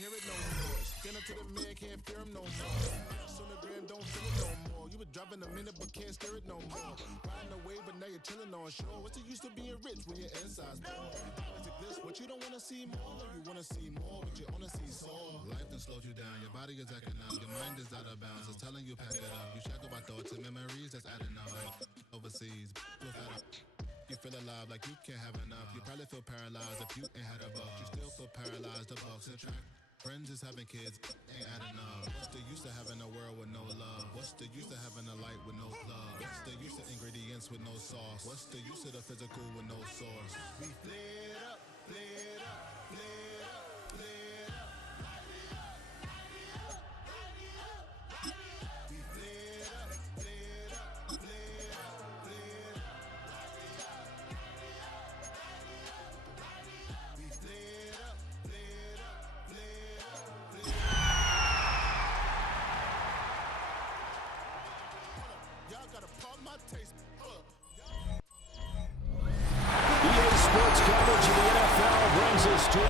hear it no more. Stand up to the man, can't fear him no more. Sonogram don't feel it no more. You been driving a minute but can't steer it no more. Riding away but now you're chilling on shore. What's the use of being rich when your inside's poor? What you don't wanna see more, you wanna see more, but you wanna see sore. Life done slowed you down, your body is acting up, your mind is out of bounds. It's telling you pack it up. You shackle by thoughts and memories that's adding up. Overseas, look at up. You feel alive like you can't have enough. You probably feel paralyzed if you ain't had a buck. You still feel paralyzed, the bucks and track. Friends is having kids, ain't adding up. What's the use of having a world with no love? What's the use of having a light with no love? What's the use of ingredients with no sauce? What's the use of the physical with no source? We flared up, flared up, flared up, flared up. We flared up, flared up, flared up, flared up. We flared up, flared up, flared up, flared up. Y'all gotta pump my taste. EA Sports coverage of the NFL brings us to...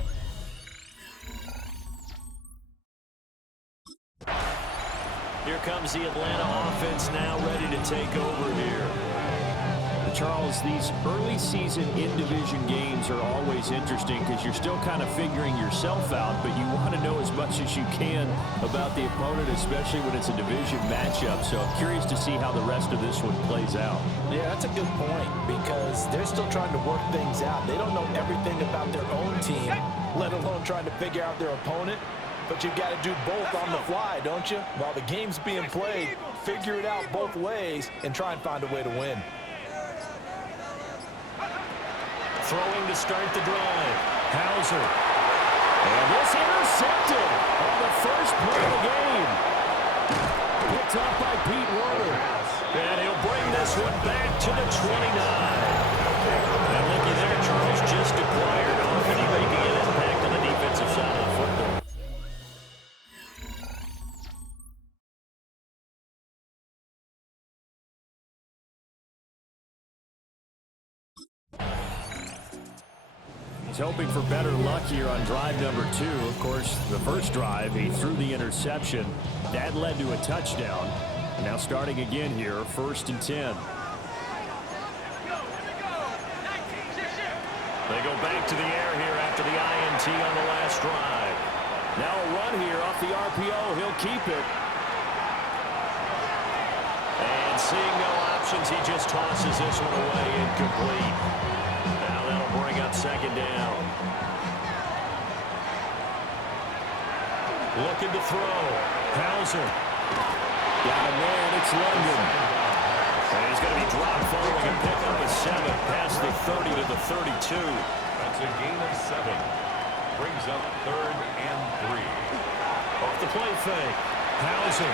Here comes the Atlanta offense now ready to take over here. Charles, these early season in-division games are always interesting because you're still kind of figuring yourself out, but you want to know as much as you can about the opponent, especially when it's a division matchup. So I'm curious to see how the rest of this one plays out. Yeah, that's a good point because they're still trying to work things out. They don't know everything about their own team, let alone trying to figure out their opponent. But you've got to do both on the fly, don't you? While the game's being played, figure it out both ways and try and find a way to win. Throwing to start the drive. Hauser. And this intercepted on the first play of the game. Picked up by Pete Werner. And he'll bring this one back to the 29. And looky there, Charles just acquired off, and he's making an impact on the defensive side of the football. He's hoping for better luck here on drive number 2. Of course, the first drive, he threw the interception. That led to a touchdown. Now starting again here, 1st and 10. They go back to the air here after the INT on the last drive. Now a run here off the RPO. He'll keep it. And seeing no options, he just tosses this one away, incomplete. Now that'll bring up 2nd down. Looking to throw. Hauser. Got a man. It's London. And he's going to be dropped following a pickup of 7 past the 30 to the 32. That's a gain of 7. Brings up 3rd and 3. Off the play fake. Hauser.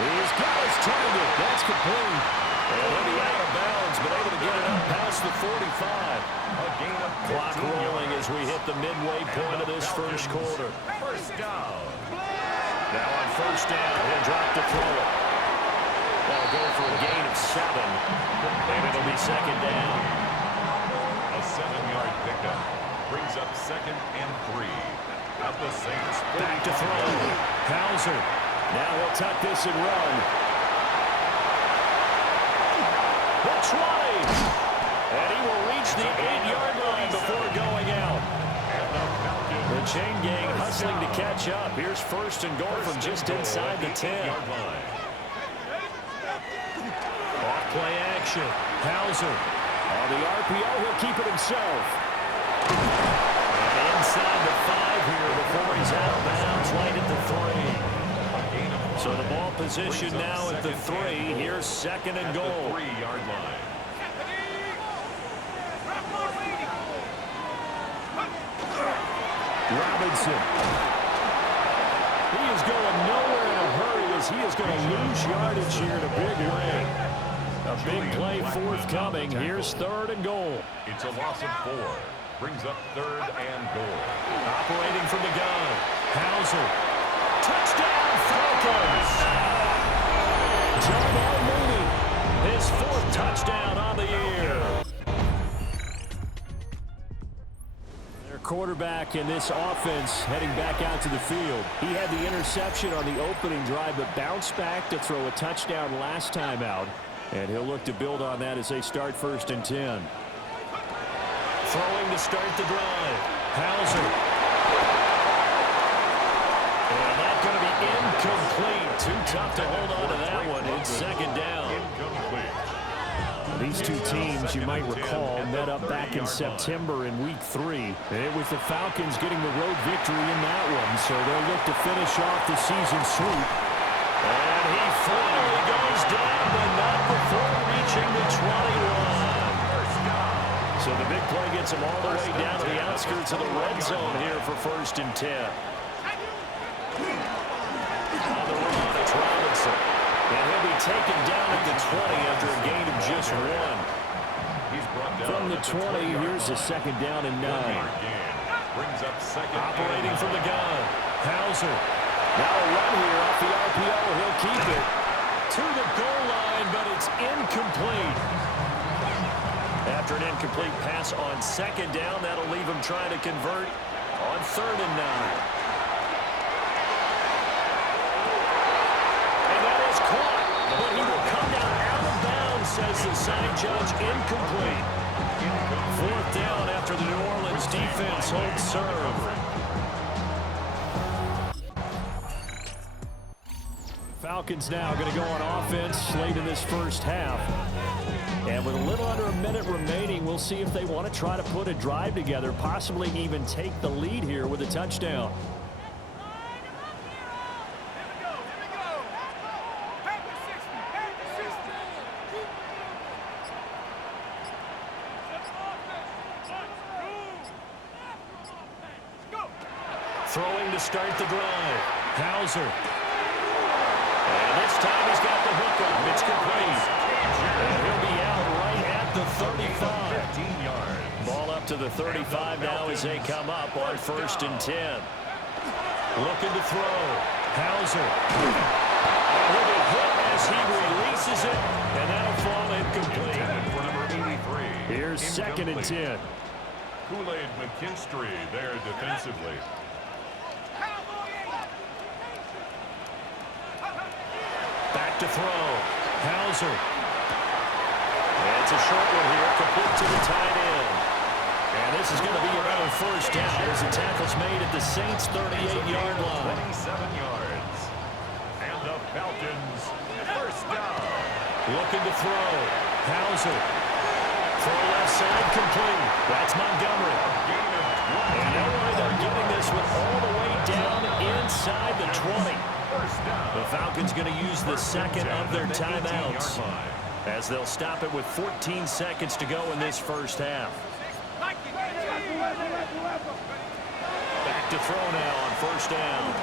He's got his target. That's complete. And he'll be out of bounds, but able to get it up past the 45. A gain of 15. Clock rolling as we hit the midway point of this first quarter. First down. Now on 1st down, he'll drop to throw it. That'll go for a gain of 7. And it'll be 2nd down. A 7-yard pickup. Brings up 2nd and 3. At the Saints. Back to throw. Hauser. Now he'll tuck this and run. The 20. And he will reach the 8-yard line before going out. The chain gang hustling to catch up. Here's 1st and goal from just inside the 10. Off play action. Hauser. On the RPO, he'll keep it himself. And inside the 5 here before he's out of bounds right at the 3. So the ball position now at the 3. Here's 2nd and goal. 3-yard line. Robinson. He is going nowhere in a hurry as he is going to lose yardage here in a big way. A big play forthcoming. Here's 3rd and goal. It's a loss of 4. Brings up 3rd and goal. Operating from the gun. Hauser. Touchdown Falcons! John Mooney. His 4th touchdown on the year. quarterback in this offense heading back out to the field. He had the interception on the opening drive, but bounced back to throw a touchdown last time out. And he'll look to build on that as they start 1st and 10. Throwing to start the drive. Hauser. And that's going to be incomplete. Too tough to hold on to that one. It's 2nd down. These two teams, you might recall, met up back in September in Week 3. It was the Falcons getting the road victory in that one, so they'll look to finish off the season sweep. And he finally goes down, but not before reaching the 20 line. So the big play gets him all the way down to the outskirts of the red zone here for 1st and 10. On the run, it's Robinson. And he'll be taken down at the 20 after a gain of just 1. From the 20, here's a 2nd down and 9. Brings up 2nd. Operating from the gun. Hauser. Now a run here off the RPO. He'll keep it to the goal line, but it's incomplete. After an incomplete pass on 2nd down, that'll leave him trying to convert on 3rd and 9. But he will come down out of bounds, says the side judge. Incomplete. 4th down after the New Orleans defense holds serve. Falcons now going to go on offense late in this first half. And with a little under a minute remaining, we'll see if they want to try to put a drive together, possibly even take the lead here with a touchdown. Throwing to start the drive. Hauser. And this time he's got the hook up. It's complete. And he'll be out right at the 35. 15 yards. Ball up to the 35 now as they come up on 1st and 10. Looking to throw. Hauser. And he'll be hit as he releases it. And that'll fall incomplete. For number 83. Here's 2nd and 10. Kool-Aid McKinstry there defensively. Back to throw. Hauser. And it's a short one here, complete to the tight end. And this is going to be another 1st down as the tackle's made at the Saints' 38-yard line. 27 yards. And the Falcons, 1st down. Looking to throw. Hauser. Throw left side, complete. That's Montgomery. And no way they're getting this one all the way down inside the 20. The Falcons going to use the 2nd of their timeouts as they'll stop it with 14 seconds to go in this first half. Back to throw now on 1st down.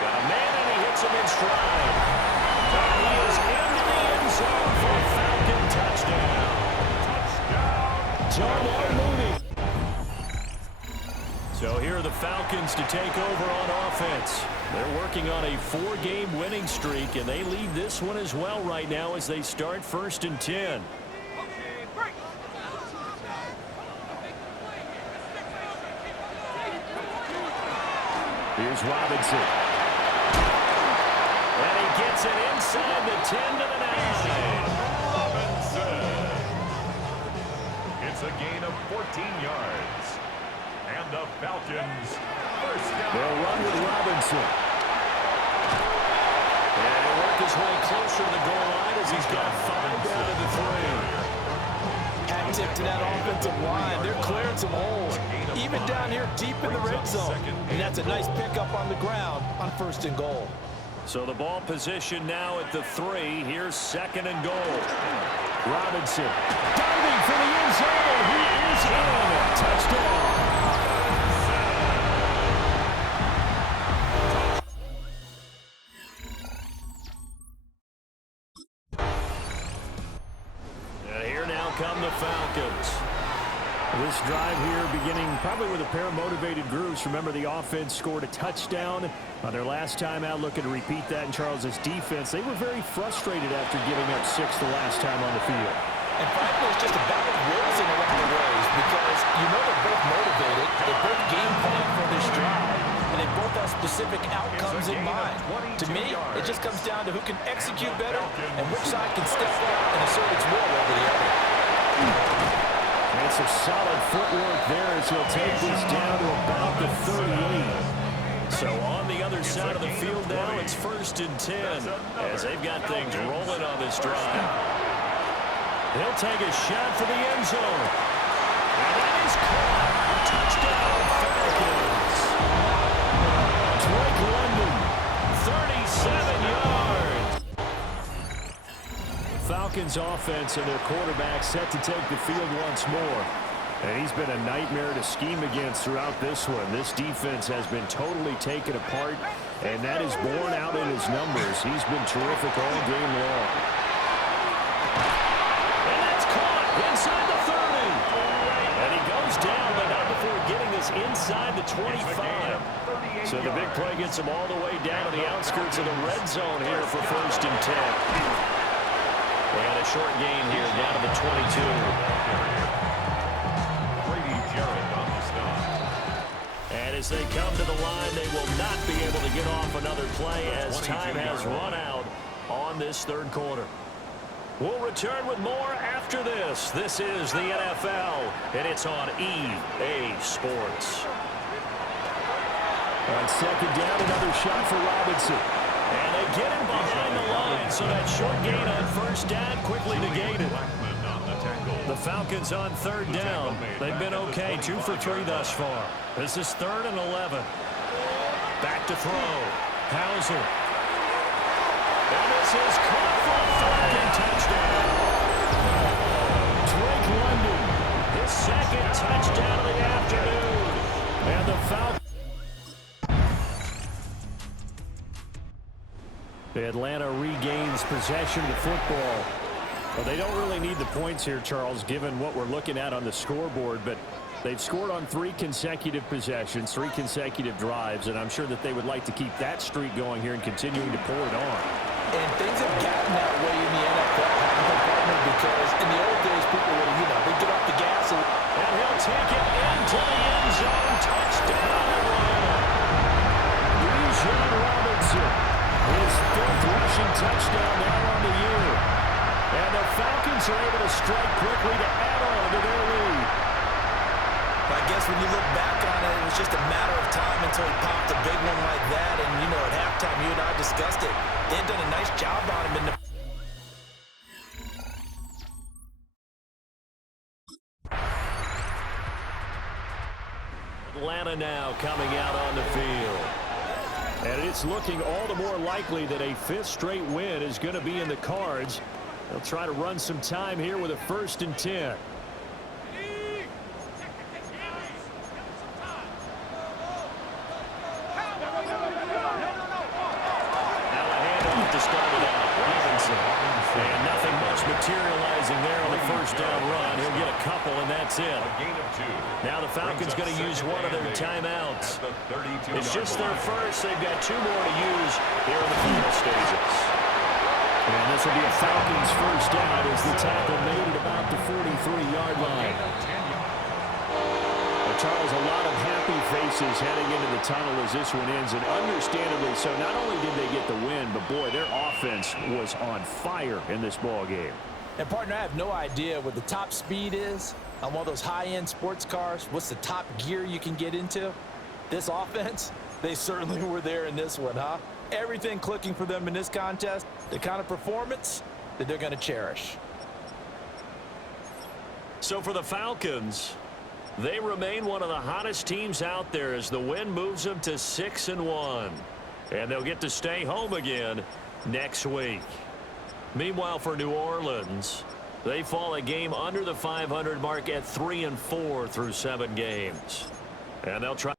Got a man and he hits him in stride. He is into the end zone for a Falcon touchdown. Darnell Mooney. So here are the Falcons to take over on offense. They're working on a 4-game winning streak, and they lead this one as well right now as they start 1st and 10. Here's Robinson. And he gets it inside the 10 to the 9. Robinson. It's a gain of 14 yards. And the Falcons, 1st down. They'll run with Robinson. And he'll work his way closer to the goal line as he's got 5 down to the 3. Hat tip to that offensive line. They're clearing some holes, even down here deep in the red zone. And that's a nice pickup on the ground on 1st and goal. So the ball position now at the 3. Here's 2nd and goal. Robinson diving for the end zone. He is in. Touchdown. And here now come the Falcons. This drive here beginning probably with a pair of motivated groups. Remember, the offense scored a touchdown on their last time out, looking to repeat that in Charles's defense. They were very frustrated after giving up 6 the last time on the field. And frankly, it's just a battle of wills in a lot of ways because you know they're both motivated, they both game plan for this drive, and they both have specific outcomes in mind. To me, it just comes down to who can execute better and which side can step up and assert its will over the other. And some solid footwork there as he'll take this down to about the 38. So on the other side of the field now, it's 1st and 10 as they've got things rolling on this drive. He'll take a shot for the end zone. And that is caught. Touchdown, Falcons. Drake London, 37 yards. Falcons offense and their quarterback set to take the field once more. And he's been a nightmare to scheme against throughout this one. This defense has been totally taken apart, and that is borne out in his numbers. He's been terrific all game long. And that's caught inside the 30. And he goes down, but not before getting this inside the 25. So the big play gets him all the way down to the outskirts of the red zone here for 1st and 10. And a short gain here down to the 22. And as they come to the line, they will not be able to get off another play as time has run out on this 3rd quarter. We'll return with more after this. This is the NFL, and it's on EA Sports. On 2nd down, another shot for Robinson. And they get him behind the line, so that short gain on 1st down quickly negated. The Falcons on 3rd down. They've been okay, 2 for 3 thus far. This is 3rd and 11. Back to throw. Hauser. And this is caught for a Falcon touchdown. Drake London, his 2nd touchdown of the afternoon. And the Falcons. Atlanta regains possession of the football. Well, they don't really need the points here, Charles, given what we're looking at on the scoreboard, but they've scored on 3 consecutive possessions, 3 consecutive drives, and I'm sure that they would like to keep that streak going here and continuing to pour it on. And things have gotten that way in the NFL, because in the old days, people would, they'd get off the gas. And he'll take it into the end zone. Touchdown, Atlanta. Bijan Robinson, his 5th rushing touchdown now on the year. And the Falcons are able to strike quickly to add on to their lead. I guess when you look back on it, it was just a matter of time until he popped a big one like that. And, at halftime, you and I discussed it. They've done a nice job on him in the... Atlanta now coming out on the field. And it's looking all the more likely that a 5th straight win is going to be in the cards. They'll try to run some time here with a 1st and 10. And nothing much materializing there on the 1st down run. He'll get a couple, and that's it. Now the Falcons going to use one of their timeouts. It's just their first. They've got 2 more to use here in the final stages. And this will be a Falcons 1st down as the tackle made at about the 43-yard line. Charles, a lot of happy faces heading into the tunnel as this one ends, and understandably so. Not only did they get the win, but boy, their offense was on fire in this ball game. And partner, I have no idea what the top speed is on one of those high-end sports cars. What's the top gear you can get into? This offense, they certainly were there in this one, huh? Everything clicking for them in this contest, the kind of performance that they're going to cherish. So for the Falcons, they remain one of the hottest teams out there as the win moves them to 6-1. And they'll get to stay home again next week. Meanwhile, for New Orleans, they fall a game under the 500 mark at 3-4 through 7 games. And they'll try